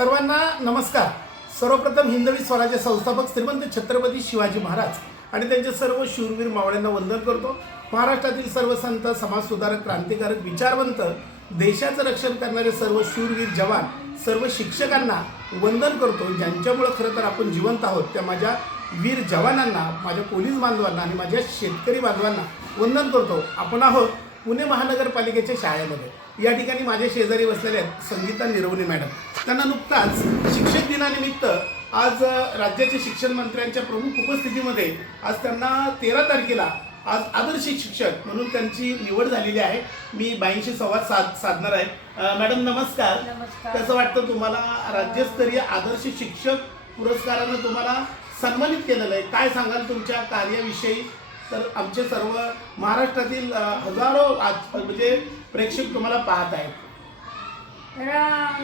सर्वांना नमस्कार. सर्वप्रथम हिंदवी स्वराज्य संस्थापक श्रीमंत छत्रपती शिवाजी महाराज आणि त्यांचे सर्व शूरवीर मावळ्यांना वंदन करतो. महाराष्ट्रातील सर्व संत समाजसुधारक क्रांतिकारक विचारवंत देशाचं रक्षण करणारे सर्व शूरवीर जवान सर्व शिक्षकांना वंदन करतो. ज्यांच्यामुळं खरं तर आपण जिवंत आहोत त्या माझ्या वीर जवानांना माझ्या पोलीस बांधवांना आणि माझ्या शेतकरी बांधवांना वंदन करतो. आपण आहोत पुणे महानगरपालिकेच्या शाळेमध्ये. या ठिकाणी माझ्या शेजारी बसलेल्या आहेत संगीता निरवणे मॅडम. त्यांना नुकताच शिक्षक दिनानिमित्त आज राज्याचे शिक्षण मंत्र्यांच्या प्रमुख उपस्थितीमध्ये आज त्यांना तेरा तारखेला आज आदर्श शिक्षक म्हणून त्यांची निवड झालेली आहे. मी बाईंशी संवाद साध साधणार आहे. मॅडम नमस्कार. नमस्कार. कसं वाटतं तुम्हाला राज्यस्तरीय आदर्श शिक्षक पुरस्कारानं तुम्हाला सन्मानित केलेलं आहे? काय सांगाल तुमच्या कार्याविषयी? तर आमचे सर्व महाराष्ट्रातील हजारो आज म्हणजे प्रेक्षक तुम्हाला पाहत आहेत. तर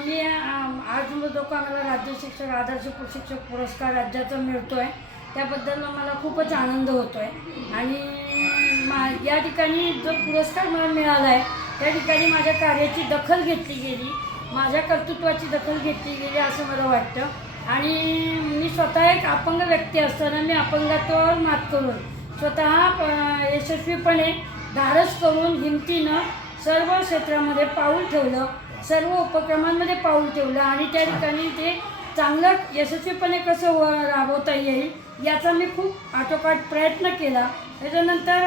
मी अं, आज लोकांना राज्य शिक्षक आदर्श शिक्षक पुरस्कार राज्याचा मिळतो आहे त्याबद्दल मला खूपच आनंद होतो आहे आणि मा या ठिकाणी जो पुरस्कार मला मिळाला आहे त्या ठिकाणी माझ्या कार्याची दखल घेतली गेली. माझ्या कर्तृत्वाची दखल घेतली गेली असं मला वाटतं. आणि मी स्वतः एक अपंग व्यक्ती असताना मी अपंगत्वावर मात करून स्वतः यशस्वीपणे धाडस करून हिमतीनं सर्व क्षेत्रामध्ये पाऊल ठेवलं सर्व उपक्रमांमध्ये पाऊल ठेवलं आणि त्या ठिकाणी ते चांगलं यशस्वीपणे कसं व राबवता येईल याचा मी खूप आटोकाट प्रयत्न केला. त्याच्यानंतर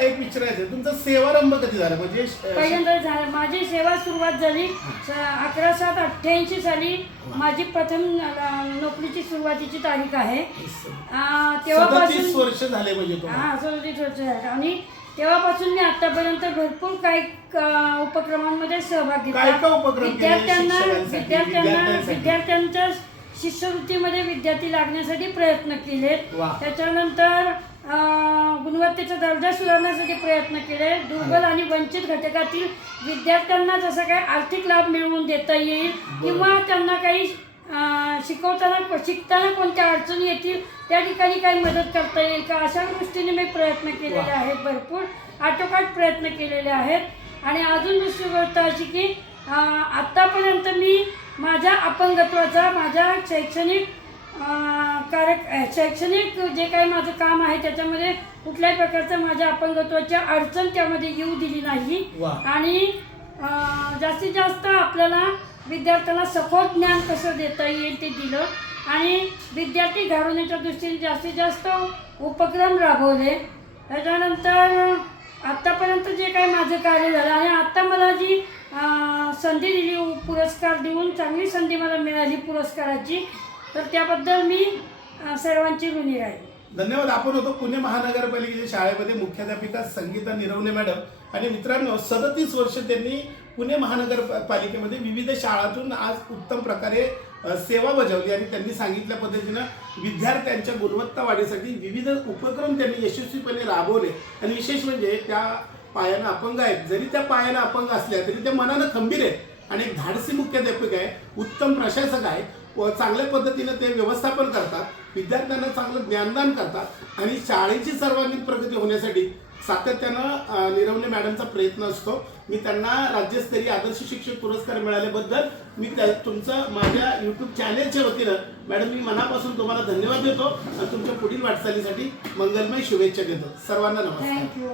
एक विचारायचं तुमचा सेवारंभ कधी झाला? म्हणजे पहिल्यांदा झालं. माझी सेवा सुरुवात झाली अकरा सात अठ्ठ्याऐंशी साली माझी प्रथम अं, नोकरीची सुरुवातीची तारीख आहे. सदतीस तेव्हापासून वर्ष झाले म्हणजे तुम्हाला. हा सदतीस वर्ष. आणि तेव्हापासून मी आतापर्यंत भरपूर काही क- उपक्रमांमध्ये सहभाग काय घेतला उपक्रम केले? विद्यार्थ्यांना शिक्षकांसाठी, विद्यार्थ्यांना विद्यार्थ्यांसाठी? विद्यार्थ्यांच्या शिष्यवृत्तीमध्ये विद्यार्थी लागण्यासाठी प्रयत्न केलेत वा. त्याच्यानंतर अं, गुणवत्तेचा दर्जा सुधारण्यासाठी प्रयत्न केले. दुर्बल आणि वंचित घटकातील विद्यार्थ्यांना जसं काय आर्थिक लाभ मिळवून देता येईल किंवा त्यांना काही शिकवताना शिकताना कोणत्या अडचणी येतील त्या ठिकाणी काही मदत करता येईल का अशा दृष्टीने मी प्रयत्न केलेले. आहेत भरपूर आटोकाट प्रयत्न केलेले आहेत आणि अजून दुसरी गोष्ट अशी की आत्तापर्यंत मी माझ्या अपंगत्वाचा माझ्या शैक्षणिक अं, शैक्षणिक जे काही माझं काम आहे त्याच्यामध्ये कुठल्याही प्रकारचं माझ्या अपंगत्वाच्या अडचण त्यामध्ये येऊ दिली नाही. आणि जास्तीत जास्त आपल्याला विद्यार्थ्यांना सखोल ज्ञान कसं देता येईल ते दिलं. आणि विद्यार्थी घडवण्याच्या दृष्टीने जास्तीत जास्त उपक्रम राबवले. त्याच्यानंतर आत्तापर्यंत जे काही माझं कार्य झालं आणि आत्ता मला जी संधी दिली पुरस्कार देऊन चांगली संधी मला मिळाली पुरस्काराची तर त्याबद्दल मी सर्वांची ऋणी राहील धन्यवाद. आपण होतो पुणे महानगरपालिकेच्या शाळेमध्ये मुख्याध्यापिका संगीता निरवणे मॅडम. आणि मित्रांनो सदतीस वर्ष त्यांनी पुणे महानगरपालिकेमध्ये विविध शाळातून आज उत्तम प्रकारे सेवा बजावली आणि त्यांनी सांगितल्या पद्धतीनं विद्यार्थ्यांच्या गुणवत्ता वाढीसाठी विविध उपक्रम त्यांनी यशस्वीपणे राबवले. आणि विशेष म्हणजे त्या पायानं अपंग आहेत. जरी त्या पायानं अपंग असल्या तरी त्या मनानं खंबीर आहेत. आणि एक धाडसी मुख्याध्यापक आहे उत्तम प्रशासक आहे व चांगल्या पद्धतीनं ते व्यवस्थापन करतात विद्यार्थ्यांना चांगलं ज्ञानदान करतात आणि शाळेची सर्वांगीण प्रगती होण्यासाठी सातत्यानं निरवणे मॅडमचा प्रयत्न असतो. मी त्यांना राज्यस्तरीय आदर्श शिक्षक पुरस्कार मिळाल्याबद्दल मी त्या तुमचं माझ्या यूट्यूब चॅनेलच्या वतीनं मॅडम मी मनापासून तुम्हाला धन्यवाद देतो आणि तुमच्या पुढील वाटचालीसाठी मंगलमय शुभेच्छा देतो. सर्वांना नमस्कार. थँक्यू